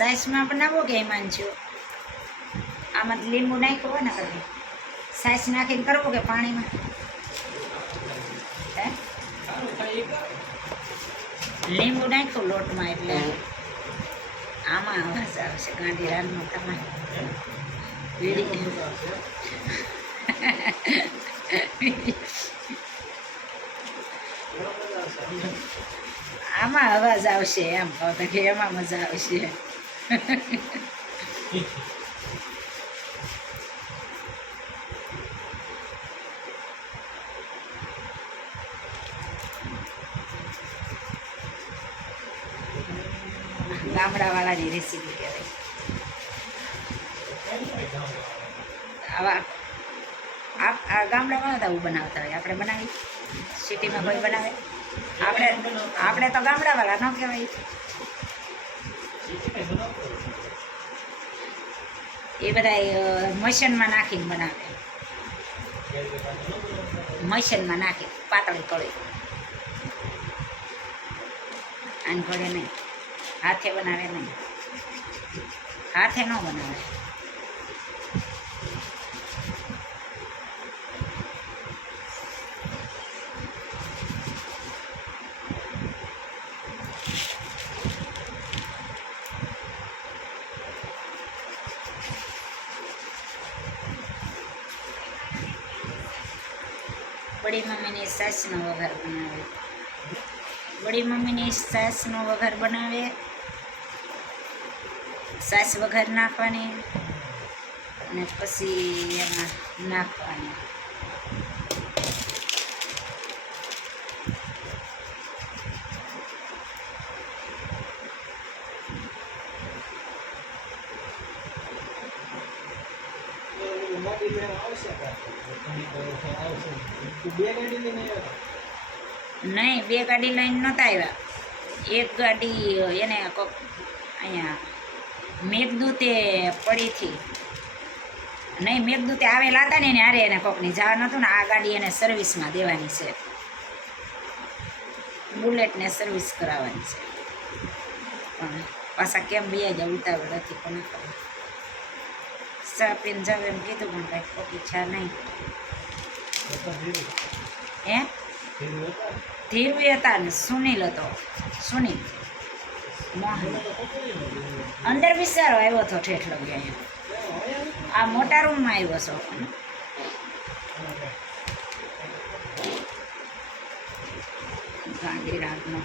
સાઈસમાં બનાવો કે એમાં છો આમાં લીંબુ નાખ્યું હોય ને કદી સાઈસ નાખીને કરવો કે પાણીમાં હે લીંબુ નાખ્યું લોટમાં એટલે આમાં અવાજ આવશે ગાંધી રાતનો તમારે આમાં અવાજ આવશે એમ કહો કે એમાં મજા આવશે ગામડાવાળાની રેસીપી કહેવાય આવા આ ગામડાવાળા તો આવું બનાવતા હોય આપણે બનાવી સિટીમાં કોઈ બનાવે આપણે તો ગામડાવાળા ન કહેવાય એ બધા મશીનમાં નાખીને બનાવે મશીનમાં નાખી પાતળી કળી આને ઘડે નહીં હાથે બનાવે નહીં હાથે ન બનાવે બડી મમ્મીની સાસનો વઘાર બનાવે બડી મમ્મીની સાસનો વઘાર બનાવે સાસ વઘાર નાખવાની અને પછી એમાં નાખવાની નહીં બે ગાડી લઈને નહોતા આવ્યા એક ગાડી એને કોક અહીંયા મેઘદૂતે પડીથી નહીં મેઘદૂતે આવેલા હતા ને એને હારે એને કોકની જવાનું હતું ને આ ગાડી એને સર્વિસમાં દેવાની છે બુલેટને સર્વિસ કરાવવાની છે પણ પાછા કેમ બે જાય ઉતાવળ હતી પણ ચા પીને જાવ એમ કીધું પણ કાંઈ કોક ઈચ્છા નહીં હે ધીરવી હતા ને સુનિલ હતો સુનિલ મોહન અંદર બિચારો આવ્યો હતો ઠેઠ લગી અહીંયા આ મોટા રૂમમાં આવ્યો છો ગાંધી રાતનો